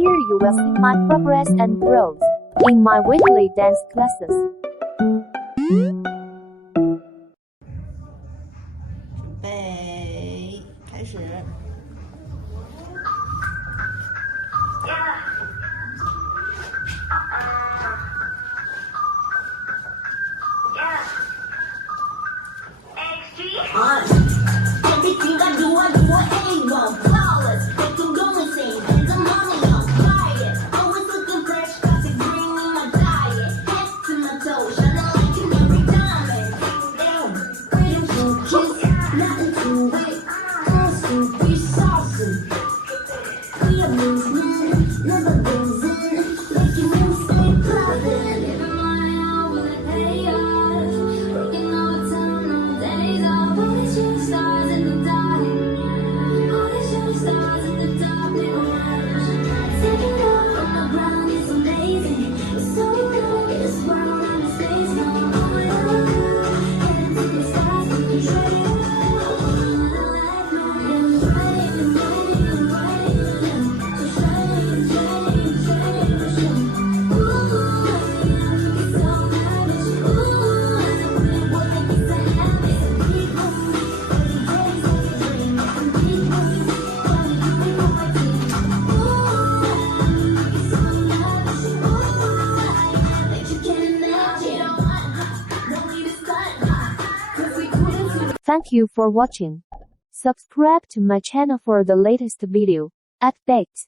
Here you will see my progress and growth in my weekly dance classes. 准备开始。Everything I do A1, flawless. They can go insane, and I'm on fire. Always looking fresh, got to bring in my diet. Head to my toes, shining like canary diamond. Damn, freedom to kiss, nothing to it. Constant, be saucy. We are movement, never losing. Making them stay poppin'. Living my own with a payoff. Working overtime on my days off. All these shooting stars in the dark. All these shooting stars in the dark. Make a rush. Take it up from the ground, it's amazing. We're so good, this world and the space now. Oh my God, heading to the stars, we can trade it. Thank you for watching. Subscribe to my channel for the latest video updates.